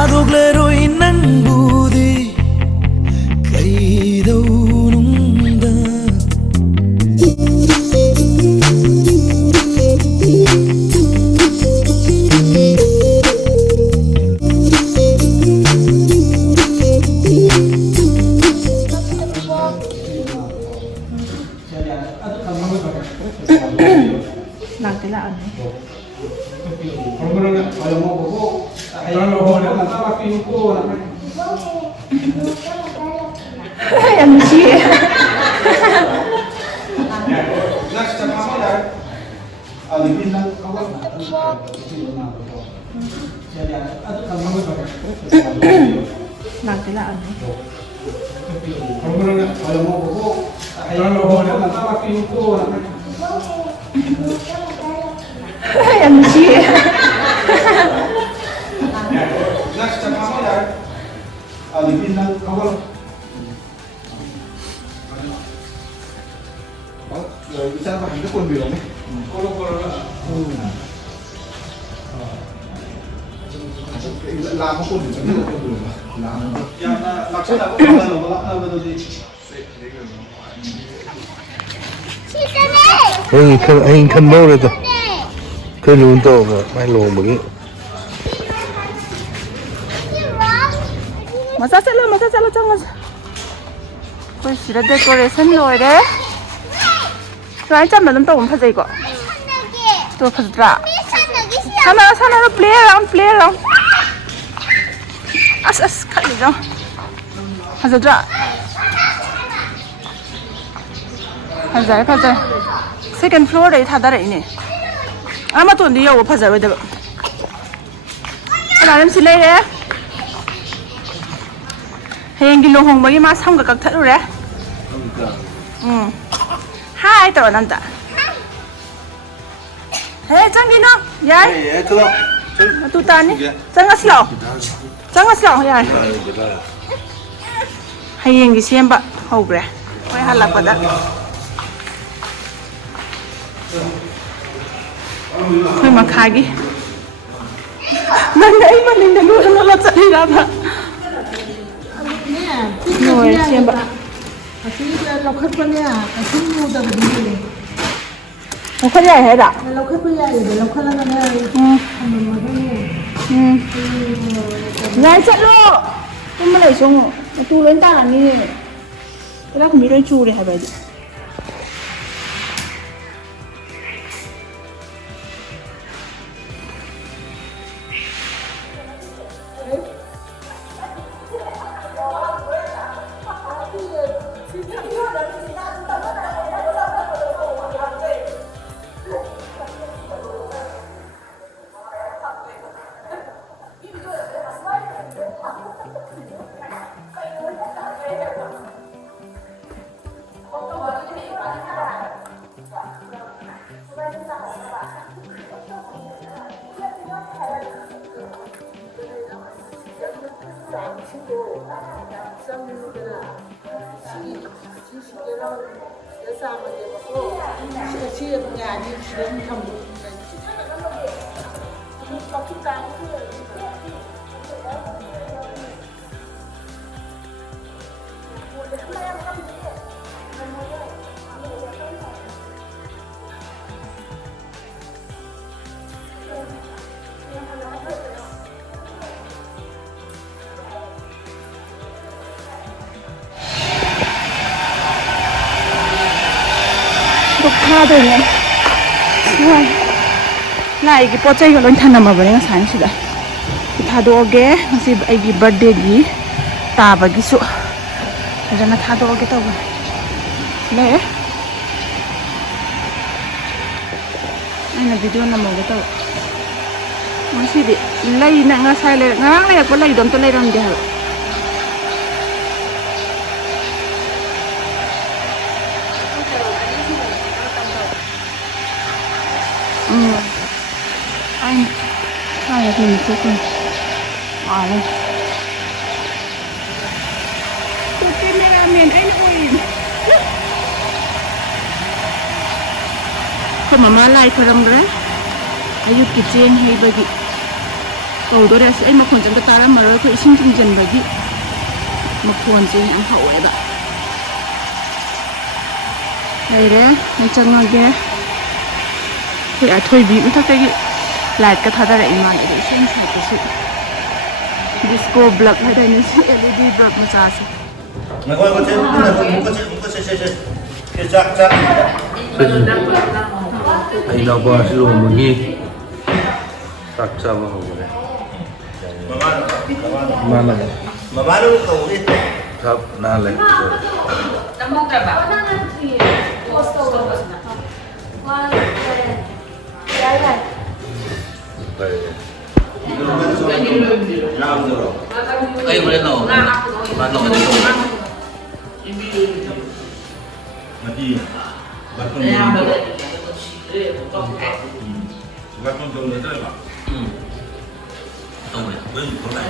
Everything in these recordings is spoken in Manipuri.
Adogleru inanbudi kaidaununda em chia làm thế là em chia bisa apa itu pun bilang nih kalau lama pun bisa itu pun belum lama yang maksudnya aku kalau betul di anh khăn mâu đây thôi khơi luôn to mà mai lồn bằng cái mà sao sẽ lo trong coi chỉ là decoration rồi đấy rồi chăm mà lâm tông phải gì cơ tôi phải ra sao nó play around as cái gì đó phải ra phải ra second floor đấy thà đấy nè mà tuần đi đâu phải ra vậy đấy làm em xin lấy đấy hay cái Luhongbagi mà xong cái thật rồi đấy hai tờ năm tạ hey chẳng đi nó vậy tụi ta nè chẳng có slow vậy hay cái xem bạn hầu rồi quay hai lạc vào đó thôi mà khai đi mình đấy mà mình đừng nuôi nó là chạy đi ra mà rồi xem bạnเราขึ้นไปเนี่ยขึ้นมูแต่แบบนี้เลย nó có dài hết ạ เราขึ้นไปใหญ่เดี๋ยวเราขึ้นแล้วกันเลยทำมันมาได้này chạy luôn không mà lấy xuống chu lên ta là như cái đó không biết lên chu này hay vậy 녹화 되네. 나 이게 뻗자이가 런탄 남아버리는 산시다. 타도게 마치 아기 버데기 따바기수. 그러나 타도게 떠고. 네. 아이나 비디오 남아게 떠. 마치디 lay na nga sale nga lay ko lay dom to lay ram de ha. Ai thì cũng không đây tôi camera miền ấy nó ui không mà lại thôi rồi ayu kitchen hay bagi ꯇꯧꯗꯣꯔꯦ ꯑꯁ ꯑꯩ ꯃꯈꯣꯟꯁꯦ ꯑꯝꯇ ꯇꯥꯔꯝꯃꯔꯣꯏ ꯑꯩꯈꯣꯏ ꯏꯁꯤꯡ ꯆꯤꯡꯁꯤꯟꯕꯒꯤ ꯃꯈꯣꯟꯁꯦ ꯌꯥꯝ ꯍꯧꯋꯦꯕ ꯂꯩꯔꯦ ꯑꯩ ꯆꯪꯉꯒꯦ ꯑꯩꯈꯣꯏ ꯑꯊꯣꯏꯕꯤ ꯃꯊꯛꯇꯒꯤ ꯂꯥꯏꯠꯀ ꯊꯥꯗꯔꯛꯏ ꯃꯥꯜꯂꯦ ꯑꯗꯣ ꯏꯁꯤꯡ ꯁꯥꯏꯠꯇꯁꯨ disco bulb 하다니 LED bulb macam Enaonupa Luhongbagi ꯆꯥꯛ ꯆꯥꯕ ꯍꯧꯔꯦ ꯃꯃꯥꯅ ꯆꯥꯛ ꯅꯥꯜꯂꯦ Ay, boleh no. Bato mo dito. Mati. Baton dulu tu lah. Tahu ya, boleh boleh.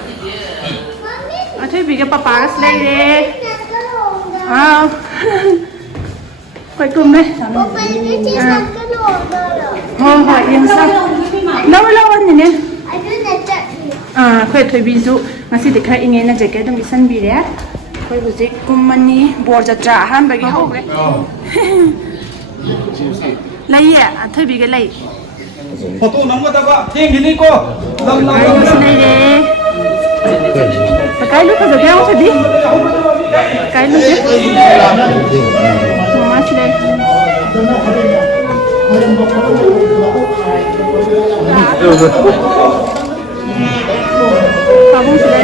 ꯑꯊꯣꯏꯕꯤ ꯒ ꯄꯄꯥꯒꯁꯨ ꯂꯩꯔꯦ ꯑꯥꯎ ꯀꯣꯏ ꯀꯨꯝꯃꯦ ꯍꯣꯏ ꯍꯣꯏ ꯌꯦꯡꯁꯪ ꯂꯧ ꯂꯧꯔꯅꯤꯅꯦ ꯑꯩꯈꯣꯏ ꯑꯊꯣꯏꯕꯤꯁꯨ ꯉꯁꯤꯗꯤ ꯈꯔ ꯏꯪꯉꯦꯅ ꯖꯦꯀꯦꯠ ꯑꯗꯨꯝ ꯏꯁꯟꯕꯤꯔꯦ ꯑꯩꯈꯣꯏ ꯍꯧꯖꯤꯛ ꯀꯨꯝꯃꯅꯤ ꯕꯣꯔ ꯖꯇ꯭ꯔꯥ ꯑꯍꯥꯟꯕꯒꯤ ꯍꯧꯈ꯭ꯔꯦ ꯂꯩꯌꯦ ꯑꯊꯣꯏꯕꯤꯒ ꯂꯩ Foto nama apa? Tinggi ko. ꯒꯥꯔꯤꯁꯨ ꯂꯩꯔꯦ ꯀꯥꯏ ꯂꯨ ꯐꯖꯒꯦ ꯑꯊꯣꯏꯕꯤ ꯀꯥꯏ ꯂꯨꯁꯦ ꯃꯃꯥꯁꯨ ꯂꯩ 파봉수 래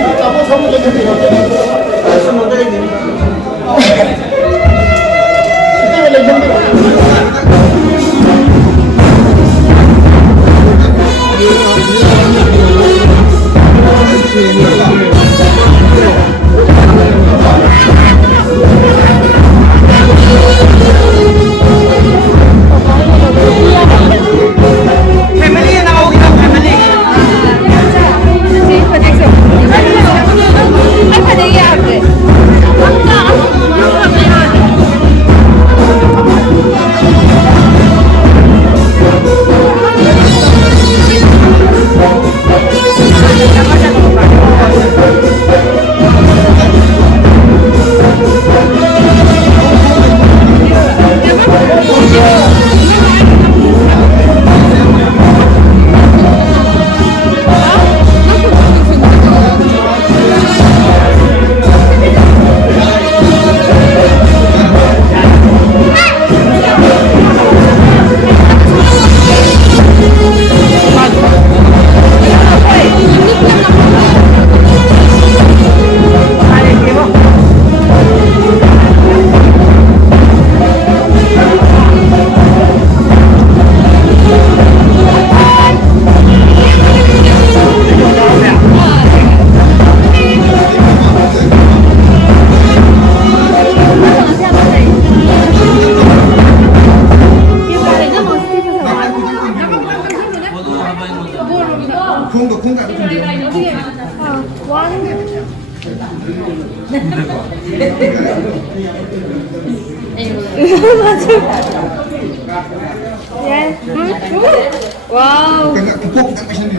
Wow.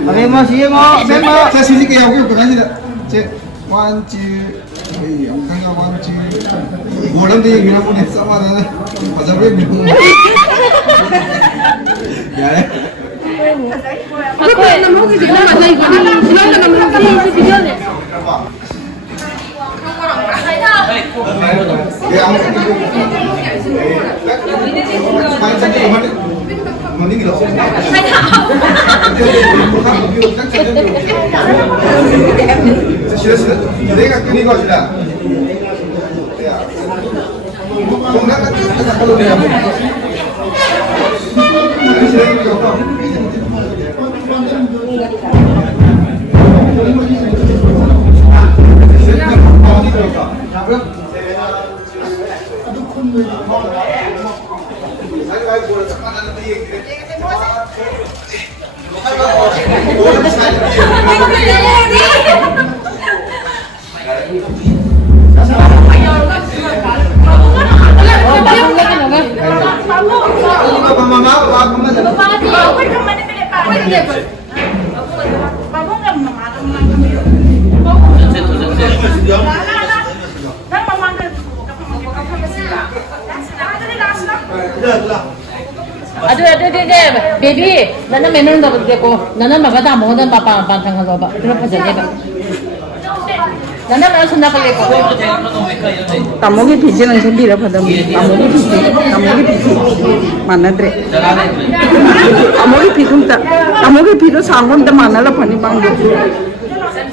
Ada masih mau, saya sini ke yang aku kasih dah. Cek, 1 2, tengah 1 2. Bolam dia gina pun sama dah. Pasal dia bingung. Ya. Aku nak mau kita nak lagi. Kita nak mau video ni. Ya, main saja mana? Mana ni loh? Sudah. Mereka kini kau sudah. Ya. Kau nak kalau dia. Mama 베이비 나는 맨날 더 되고 나는 막아다 먹는 바빠 반탕 거 봐. 그럼 파잖아 봐. 나는 말 손나 걸릴 거. Tamogi piji nang sebi lah pada tamogi piji mana dre tamogi pido sangon dah mana lah pani bang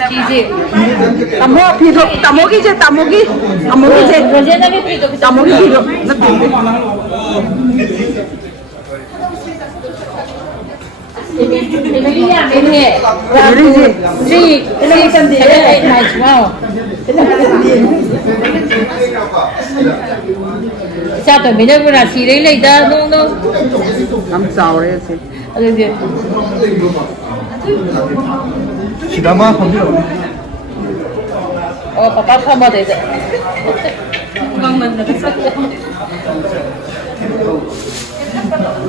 치즈. tamogi je 로제나게 피도 tamogi pido na tumbe 베이비야 베이비. 나이스 와우. 자, 또 미네브라 시레이다 농농. nam sao đấy chứ 어디 시다마 건드려. 빠빠 파마 되지.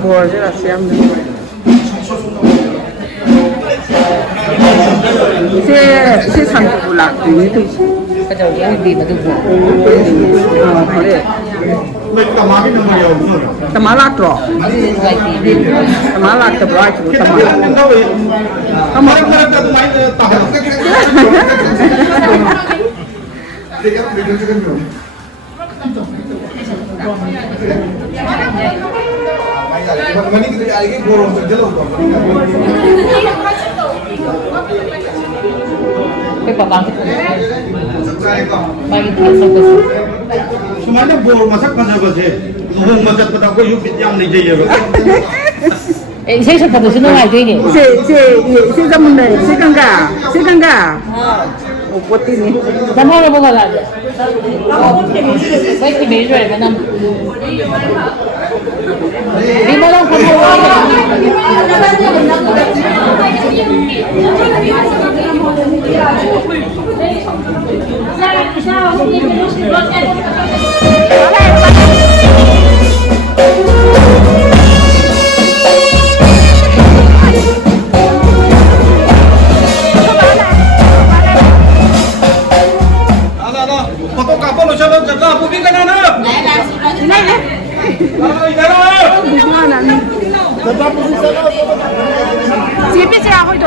bùa chứ là xem xe sản phụ lạc thì như thế 그저 우리 모두 뭐. 그래 까마귀 넘어요. tamala tro 와이디. tamala tro right tamala Kemarin mereka tuh main tahan. Mani kita lagi borong terjelok. 페퍼 방. 많이 됐어. Semuanya bor masak basa-basi. Luhong masak petako yuk yang nih jaya. 생선 파도 주는 거 알더니. xe ra mình này xe căng gà 오 버티니 남하고 뭐가 가지? 왜 이렇게 매일 줘야 되나? 리모랑 Foto kapal lo siapa jaga? Bukti kan anak? 집이 제야 호이도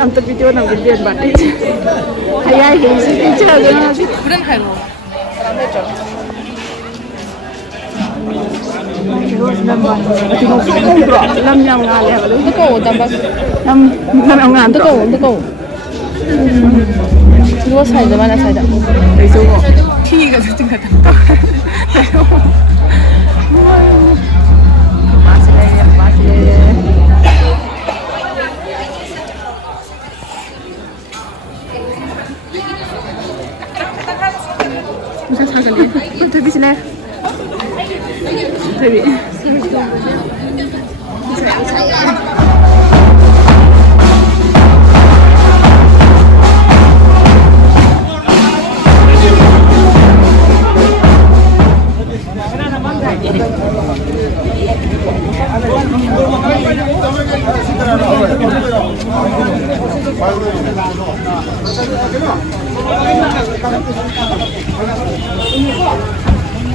nằm tập video nằm cái điện bạn đi hay ai hình gì đi chơi rồi nó chứ 그럼 할로. năm nhầm ngàn lẻ vào đấy 뜨거워 담바. năm ngàn tức 뜨거워. 이거 사이다 많아 사이다. đấy số của 티가 같은 거 같다. 맛있네 무슨 사글리? 데뷔시네. 데뷔.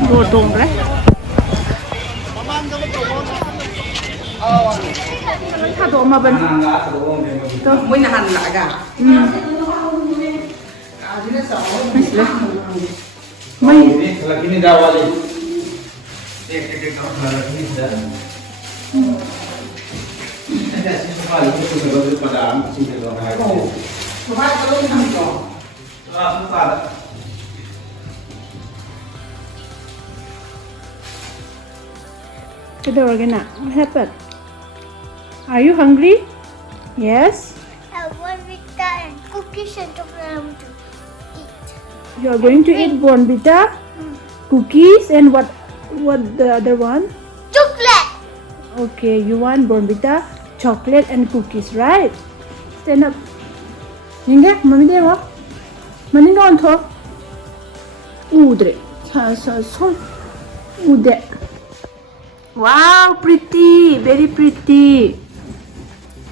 Đồ trùng đấy. Thả đồ mà bên. Tôi mới là hành lại cả. Mấy. Lagi ini dah wali. Cái đồ cái nào? What happened? Are you hungry? Yes. Help cookies and chocolate to eat. You are going to eat Bonvita, cookies, and what the other one? Chocolate. Okay, you want Bonvita, chocolate, and cookies, right? Stand up. Yenge, mommy de what? Mani no on top. Udre. So. Ude. Wow, pretty, very pretty.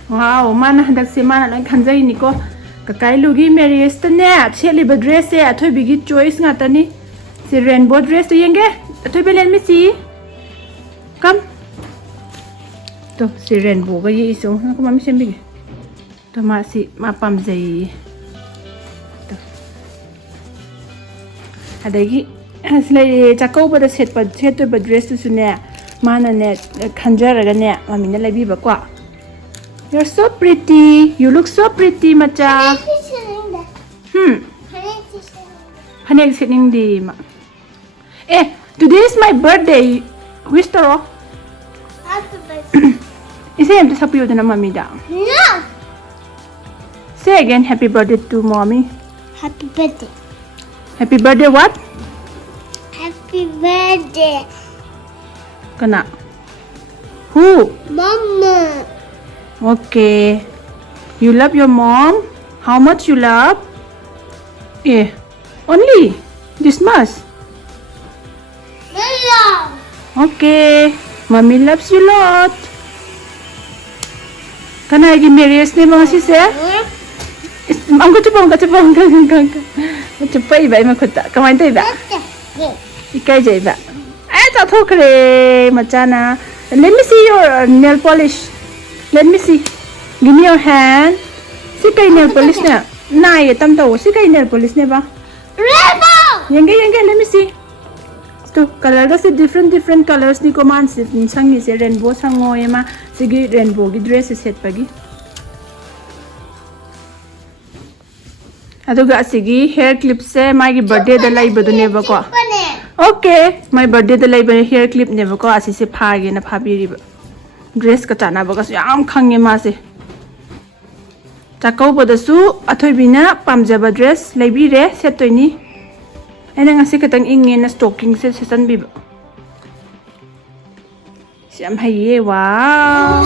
Wow, mana hendak si mana lang kanjai ni ko. Kakai lugi marriage ta ne. Cheli ba dress e athoi bigi choice ngata ni. Si rainbow dress to yenge. Athoi be let me see. Come. To si rainbow ga yi so. Ko mami sem bigi. To ma si ma pam jai. To. Adagi aslai chakau ba da set to ba dress tu ne. Mana ne kanjara ga ne. Mami ne lai bi ba kwa. You're so pretty. You look so pretty, Macha. Hanek sitting di ma. Eh, today is my birthday. Wish to rock. Happy birthday. Is it to happy with the mommy down? No. Say again, happy birthday to mommy. Happy birthday. Happy birthday what? Happy birthday. Kana. Who? Mama. Okay. You love your mom? How much you love? Eh, only this much. Hello. Okay. Mommy loves you lot. Can I give Marius name mga sise? Ang kacupang. Kacupay ba? Makuta. Kamain tayo ba? Ikay jay ba? Ay, tato kare. Machana. Let me see your nail polish. Let me see. Give me your hand. Si kay nail polish na. Nay, tam tao. Si kay nail polish na ba? Rainbow. Yenge. Let me see. So, color kasi different colors ni ko man si sang ni si rainbow sang ngo ema sige rainbow gi dress set pagi. Aduga sige hair clip se my birthday da lai badu ne ba ko. Okay, my birthday da lai ba hair clip ne ba ko asi se phage na phabiri ba. Dress ka chana ba ka yam khange ma se. Chakau ba da su athoi bina pamjaba dress laibi re set toini. Ay na nga si katang ingin na stocking sa sanbi ba? Siyam haye, wow!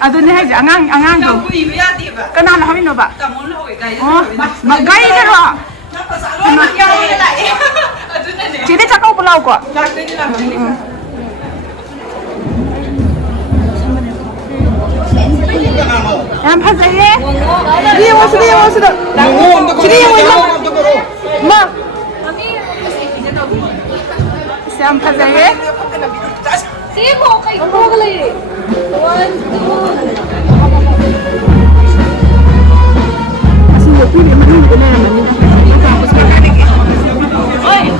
Adun hai angang ko. Kana na hamin no ba? Oh, magai na ro. Chide chakau pulau ko. Yang phasai ye. Sidi mo. Sidi mo. Ma. Yang phasai ye. Sige mo, kayo mo ka lang eh. 1, 2. Kasi yung pili man hindi na naman yun. Oy!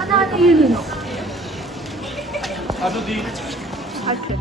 하나한테 일리노. 아주디 할게.